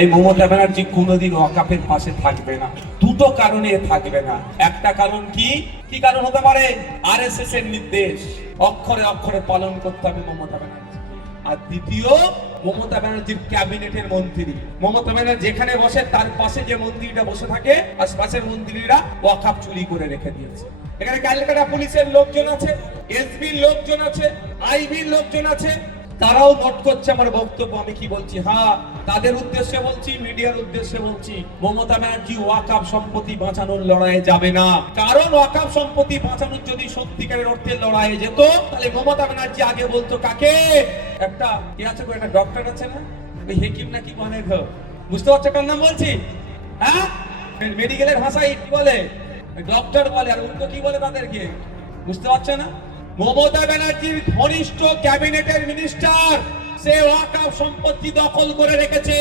এই মমতা ব্যানার্জি কোনোদিন ওয়াকাফের পাশে থাকবে না। দুটো কারণে থাকবে না। একটা কারণ কি কারণ হতে পারে? আরএসএস এর নির্দেশ অক্ষরে অক্ষরে পালন করতে হবে মমতা ব্যানার্জি। আর দ্বিতীয়, মমতা ব্যানার্জির ক্যাবিনেটের মন্ত্রী, মমতা ব্যানার্জি যেখানে বসে তার পাশে যে মন্ত্রীরা বসে থাকে, আশপাশের মন্ত্রীরা ওয়াকাফ চুরি করে রেখে দিয়েছে। এখানে ক্যালকাটা পুলিশের লোকজন আছে, এসবির লোকজন আছে, আইবির লোকজন আছে, তারাও নোট করছে আমার বক্তব্য আমি কি বলছি। হ্যাঁ, তাদের উদ্দেশ্যে বলছি, মিডিয়ার উদ্দেশ্যে বলছি, মমতা ব্যানার্জি ওয়াকাফ সম্পত্তি বাঁচানোর লড়াইয়ে যাবে না। কারণ ওয়াকাফ সম্পত্তি বাঁচানোর যদি সত্যিকারের অর্থে লড়াইয়ে যেত, তাহলে মমতা ব্যানার্জি আগে বলতো কাকে? একটা কি আছে গো, একটা ডক্টর আছে না, ওই হেকিম নাকি মানে গো, বুঝতে পারছো কার নাম বলছি? হ্যাঁ, মেডিকেলের ভাষায় কি বলে? ডক্টর বলে। আর উল্টো কি বলে তাদেরকে? বুঝতে পারছো না? মমতা ব্যানার্জির ঘনিষ্ঠ ক্যাবিনেটের মিনিস্টার, সে ওয়াকাফ সম্পত্তি দখল করে রেখেছে।